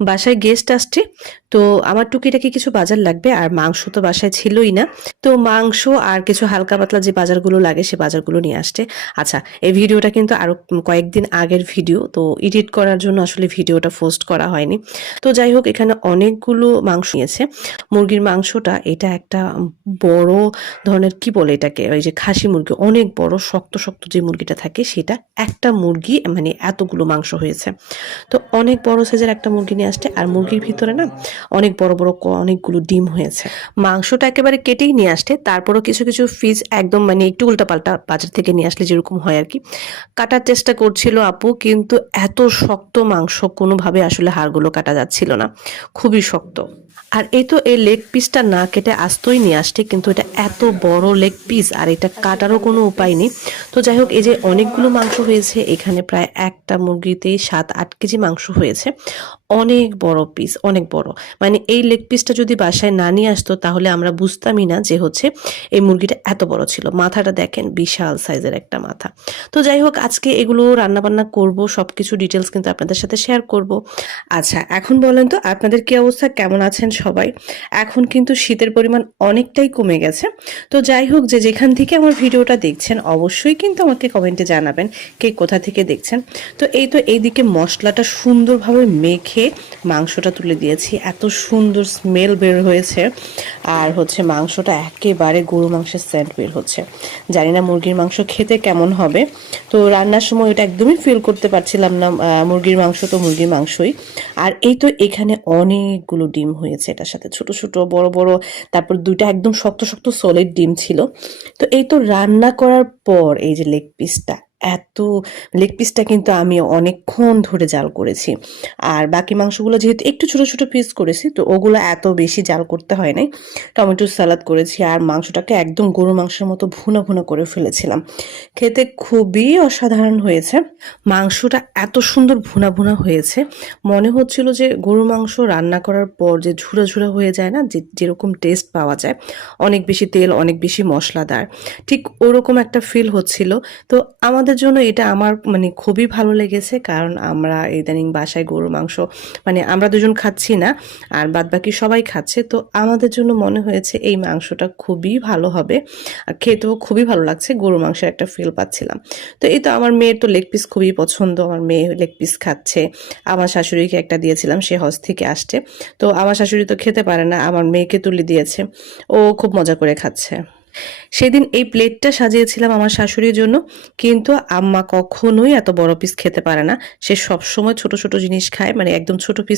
বাসায় গেস্ট আসছে, তো আমার টুকিটাকি কিছু বাজার লাগবে, আর মাংস তো বাসায় ছিলই না। তো মাংস আর কিছু হালকা পাতলা যে বাজারগুলো লাগে সে বাজারগুলো নিয়ে আসছে। আচ্ছা, এই ভিডিওটা কিন্তু আরো কয়েকদিন আগের ভিডিও, তো এডিট করার জন্য আসলে ভিডিওটা পোস্ট করা হয়নি। তো যাই হোক, এখানে অনেকগুলো মাংস নিয়েছে। মুরগির মাংসটা এটা একটা বড় ধরনের, কি বলে এটাকে, ওই যে খাসি মুরগি, অনেক বড় শক্ত শক্ত যে মুরগিটা থাকে সেটা, একটা মুরগি মানে এতগুলো মাংস হয়েছে। তো অনেক বড় সাইজের একটা মুরগি নিয়ে আসছে, আর মুরগির ভিতরে না অনেক বড় বড় অনেকগুলো ডিম হয়েছে। মাংসটা একেবারে কেটেই নিয়ে আসছে, তারপরও কিছু কিছু পিস একদম মানে একটু উল্টাপাল্টা বাজার থেকে নিয়ে আসলে যেরকম হয় আর কি, কাটার চেষ্টা করছিল আপু, কিন্তু এত শক্ত মাংস কোনোভাবে আসলে হাড়গুলো কাটা যাচ্ছিল না, খুবই শক্ত। আর এই তো এই লেগ পিসটা না কেটে আস্তই নিয়ে আসছে, কিন্তু এটা এত বড় লেগ পিস আর এটা কাটারও কোনো উপায় নেই। তো যাই হোক, এই যে অনেকগুলো মাংস হয়েছে, এখানে প্রায় একটা মুরগিতেই 7-8 কেজি মাংস হয়েছে। অনেক বড় পিস, অনেক বড়। মানে এই লেগ পিসটা যদি বাসায় না নিয়ে আসতো তাহলে আমরা বুঝতামই না যে হচ্ছে এই মুরগিটা এত বড় ছিল। মাথাটা দেখেন, বিশাল সাইজের একটা মাথা। তো যাই হোক, আজকে এগুলো রান্না বান্না করব, সবকিছু ডিটেলস কিন্তু আপনাদের সাথে শেয়ার করব। আচ্ছা, এখন বলেন তো আপনাদের কি অবস্থা, কেমন আছেন সবাই? এখন কিন্তু শীতের পরিমাণ অনেকটাই কমে গেছে। তো যাই হোক, যে যেখান থেকে আমার ভিডিওটা দেখছেন অবশ্যই কিন্তু আমাকে কমেন্টে জানাবেন কে কোথা থেকে দেখছেন। তো এই তো এইদিকে মশলাটা সুন্দরভাবে মেখে মাংসটা তুলে দিয়েছি, এত সুন্দর স্মেল বের হয়েছে। আর হচ্ছে মাংসটা একেবারে গরু মাংসের সেন্ট বের হচ্ছে। জানি না মুরগির মাংস খেতে কেমন হবে, তো রান্নার সময় এটা একদমই ফিল করতে পারছিলাম না। মুরগির মাংস তো মুরগির মাংসই। আর এই তো এখানে অনেকগুলো ডিম হয়েছে, এটার সাথে ছোট ছোট বড় বড়, তারপর দুইটা একদম শক্ত শক্ত সলিড ডিম ছিল। তো এই তো রান্না করার পর এই যে লেগ পিসটা, এত লেগ পিসটা কিন্তু আমি অনেকক্ষণ ধরে জাল করেছি। আর বাকি মাংসগুলো যেহেতু একটু ছোট ছোট পিস করেছি, তো ওগুলো এত বেশি জাল করতে হয় নাই। টমেটো সালাদ করেছি, আর মাংসটাকে একদম গরু মাংসের মতো ভুনা ভুনা করে ফেলেছিলাম। খেতে খুবই অসাধারণ হয়েছে। মাংসটা এত সুন্দর ভুনা ভুনা হয়েছে, মনে হচ্ছিল যে গরুর মাংস রান্না করার পর যে ঝুরা ঝুরা হয়ে যায় না, যে যেরকম টেস্ট পাওয়া যায়, অনেক বেশি তেল, অনেক বেশি মশলাদার, ঠিক ওরকম একটা ফিল হচ্ছিল। তো আমাদের জন্য এটা আমার মানে খুবই ভালো লেগেছে, কারণ আমরা ইদানিং বাসায় গরুর মাংস মানে আমরা দুজন খাচ্ছি না, আর বাদবাকি সবাই খাচ্ছে। তো আমাদের জন্য মনে হয়েছে এই মাংসটা খুবই ভালো হবে, আর খেতেও খুবই ভালো লাগছে, গরুর মাংসের একটা ফিল পাচ্ছিলাম। তো এই তো আমার মেয়ের তো লেগ পিস খুবই পছন্দ, আমার মেয়ে লেগ পিস খাচ্ছে। আমার শাশুড়িকে একটা দিয়েছিলাম, সে হজ থেকে আসছে, তো আমার শাশুড়ি তো খেতে পারে না, আমার মেয়েকে তুলে দিয়েছে, ও খুব মজা করে খাচ্ছে। সেদিন এই প্লেটটা সাজিয়েছিলাম আমার শাশুড়ির জন্য, কিন্তু আম্মা কখনোই এত বড় পিস খেতে পারে না, সে সব সময় ছোট ছোট জিনিস খায়, মানে একদম ছোট পিস